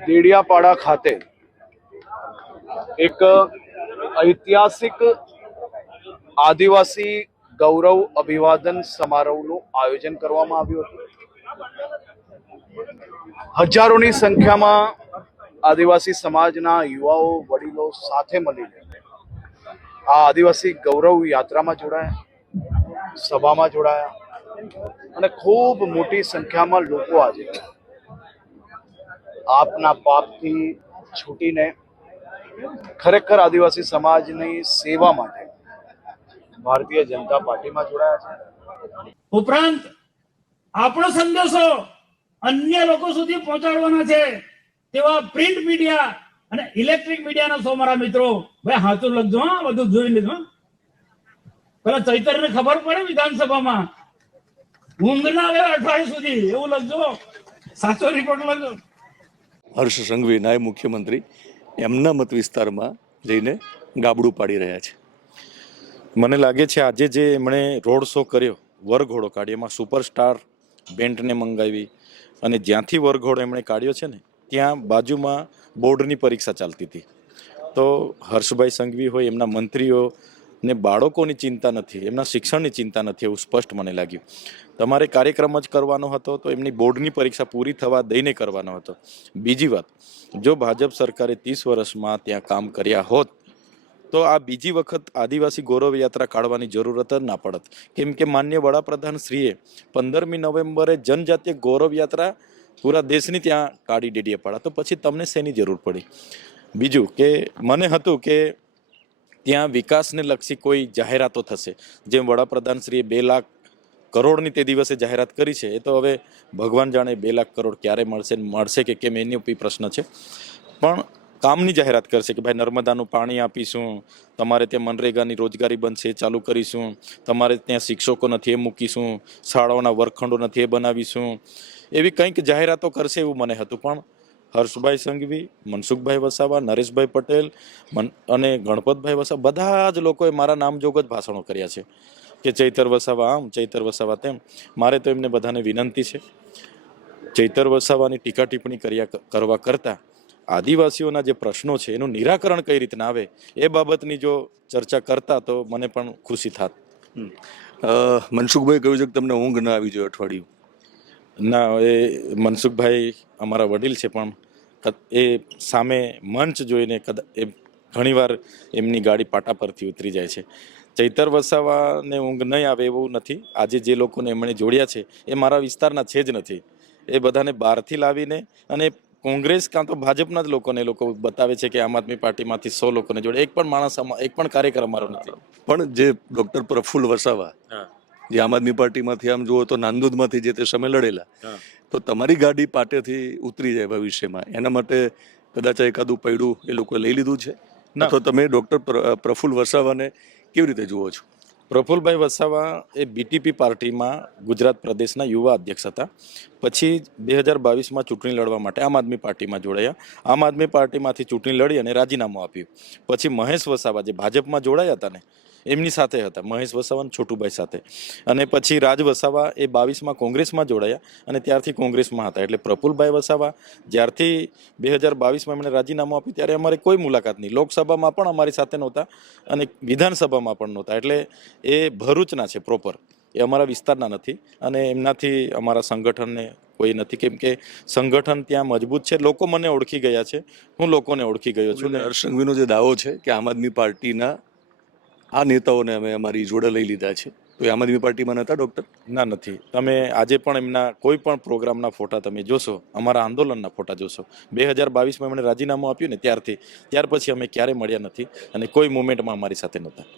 દેડિયાપાડા ખાતે એક ઐતિહાસિક આદિવાસી ગૌરવ અભિવાદન સમારોહનું આયોજન કરવામાં આવ્યું હતું। હજારોની સંખ્યામાં આદિવાસી સમાજના યુવાઓ વડીલો સાથે મળીને આ આદિવાસી ગૌરવ યાત્રામાં જોડાયા, સભામાં જોડાયા અને ખૂબ મોટી સંખ્યામાં લોકો આજે આપના પાપથી છૂટીને ખરેખર આદિવાસી સમાજની સેવા માટે ભારતીય જનતા પાર્ટીમાં જોડાયા છે। ઉપરાંત આપણો સંદેશો અન્ય લોકો સુધી પહોંચાડવાના છે તેવા પ્રિન્ટ મીડિયા અને ઇલેક્ટ્રિક મીડિયાના સૌ મારા મિત્રો, ભાઈ હાથું લખજો, બધું જોઈ લીધું। પેલા ચૈતરને ખબર પડે વિધાનસભામાં ઊંઘ ના આવે અઠવાડિયા સુધી, એવું લખજો, સાચો રિપોર્ટ લખજો। હર્ષ સંઘવી નાયબ મુખ્યમંત્રી એમના મત વિસ્તારમાં જઈને ગાબડું પાડી રહ્યા છે। મને લાગે છે આજે જે એમણે રોડ શો કર્યો, વરઘોડો કાઢ્યો, એમાં સુપરસ્ટાર બેન્ડને મંગાવી અને જ્યાંથી વરઘોડો એમણે કાઢ્યો છે ને ત્યાં બાજુમાં બોર્ડની પરીક્ષા ચાલતી હતી। તો હર્ષભાઈ સંઘવી હોય, એમના મંત્રીઓ ને બાળકોની ચિંતા નથી, એમના શિક્ષણની ચિંતા નથી, એવું સ્પષ્ટ મને લાગ્યું। તમારે કાર્યક્રમ જ કરવાનો હતો તો એમની બોર્ડની પરીક્ષા પૂરી થવા દઈને કરવાનો હતો। બીજી વાત, જો ભાજપ સરકારે 30 વર્ષમાં ત્યાં કામ કર્યા હોત તો આ બીજી વખત આદિવાસી ગૌરવ યાત્રા કાઢવાની જરૂરત જ ના પડત, કેમ કે માન્ય વડાપ્રધાન શ્રીએ 15મી નવેમ્બરે જનજાતીય ગૌરવ યાત્રા પૂરા દેશની ત્યાં કાઢી ડેડિયાપાડા, તો પછી તમને શેની જરૂર પડી? બીજું કે મને હતું કે ત્યાં વિકાસને લક્ષી કોઈ જાહેરાતો થશે, જેમ વડાપ્રધાનશ્રીએ 2 લાખ કરોડની તે દિવસે જાહેરાત કરી છે, એ તો હવે ભગવાન જાણે 2 લાખ કરોડ ક્યારે મળશે કે કેમ એની ઉપર પ્રશ્ન છે। પણ કામની જાહેરાત કરશે કે ભાઈ નર્મદાનું પાણી આપીશું, તમારે ત્યાં મનરેગાની રોજગારી બનશે ચાલુ કરીશું, તમારે ત્યાં શિક્ષકો નથી એ મૂકીશું, શાળાઓના વર્ગખંડો નથી એ બનાવીશું, એવી કંઈક જાહેરાતો કરશે એવું મને હતું। પણ હર્ષભાઈ સંઘવી, મનસુખભાઈ વસાવા, નરેશભાઈ પટેલ અને ગણપતભાઈ વસાવા બધા જ લોકોએ મારા નામજોગ જ ભાષણો કર્યા છે કે ચૈતર વસાવા આમ, ચૈતર વસાવા તેમ। મારે તો એમને બધાને વિનંતી છે, ચૈતર વસાવાની ટીકા ટિપ્પણી કરવા કરતાં આદિવાસીઓના જે પ્રશ્નો છે એનું નિરાકરણ કઈ રીતના આવે એ બાબતની જો ચર્ચા કરતા તો મને પણ ખુશી થાત। મનસુખભાઈ કહ્યું છે કે તમને ઊંઘ ના આવી જોઈએ અઠવાડિયું? ના, એ મનસુખભાઈ અમારા વડીલ છે, પણ એ સામે મંચ જોઈને એ ઘણીવાર એમની ગાડી પાટા પરથી ઉતરી જાય છે। ચૈતર વસાવાને ઊંઘ નહીં આવે એવું નથી, આજે જે લોકોને એમણે જોડ્યા છે એ મારા વિસ્તારના છે જ નથી, એ બધાને બહારથી લાવીને અને કોંગ્રેસ કાં તો ભાજપના જ લોકોને લોકો બતાવે છે કે આમ આદમી પાર્ટીમાંથી 100 લોકોને જોડે, એક પણ માણસ, એક પણ કાર્યકર અમારો નથી। પણ જે ડોક્ટર પ્રફુલ્લ વસાવા જે આમ આદમી પાર્ટીમાંથી આમ જુઓ તો નાંદોદમાંથી જે તે સમય લડેલા, તો તમારી ગાડી પાટેથી ઉતરી જાય ભવિષ્યમાં, એના માટે કદાચ એકાદું પૈડું એ લોકોએ લઈ લીધું છે? તો તમે ડોક્ટર પ્રફુલ્લ વસાવાને કેવી રીતે જુઓ છો? પ્રફુલ્લભાઈ વસાવા એ બીટીપી પાર્ટીમાં ગુજરાત પ્રદેશના યુવા અધ્યક્ષ હતા, પછી 2022માં ચૂંટણી લડવા માટે આમ આદમી પાર્ટીમાં જોડાયા, આમ આદમી પાર્ટીમાંથી ચૂંટણી લડી અને રાજીનામું આપ્યું। પછી મહેશ વસાવા જે ભાજપમાં જોડાયા હતા ને એમની સાથે હતા, મહેશ વસાવા અને છોટુભાઈ સાથે, અને પછી રાજ વસાવા એ 22માં કોંગ્રેસમાં જોડાયા અને ત્યારથી કોંગ્રેસમાં હતા। એટલે પ્રફુલ્લભાઈ વસાવા જ્યારથી 2022માં એમણે રાજીનામું આપ્યું ત્યારે અમારે કોઈ મુલાકાત નહીં, લોકસભામાં પણ અમારી સાથે નહોતા અને વિધાનસભામાં પણ નહોતા। એટલે એ ભરૂચના છે પ્રોપર, એ અમારા વિસ્તારના નથી અને એમનાથી અમારા સંગઠનને કોઈ નથી, કેમ કે સંગઠન ત્યાં મજબૂત છે, લોકો મને ઓળખી ગયા છે, હું લોકોને ઓળખી ગયો છું। હર્ષ સંઘવીનો જે દાવો છે કે આમ આદમી પાર્ટીના આ નેતાઓને અમે અમારી જોડે લઈ લીધા છે, તો એ આમ આદમી પાર્ટીમાં નહોતા ડોક્ટર? ના, નથી। તમે આજે પણ એમના કોઈ પણ પ્રોગ્રામના ફોટા તમે જોશો, અમારા આંદોલનના ફોટા જોશો, 2022માં એમણે રાજીનામું આપ્યું ને ત્યાર પછી અમે ક્યારે મળ્યા નથી અને કોઈ મુવમેન્ટમાં અમારી સાથે નહોતા।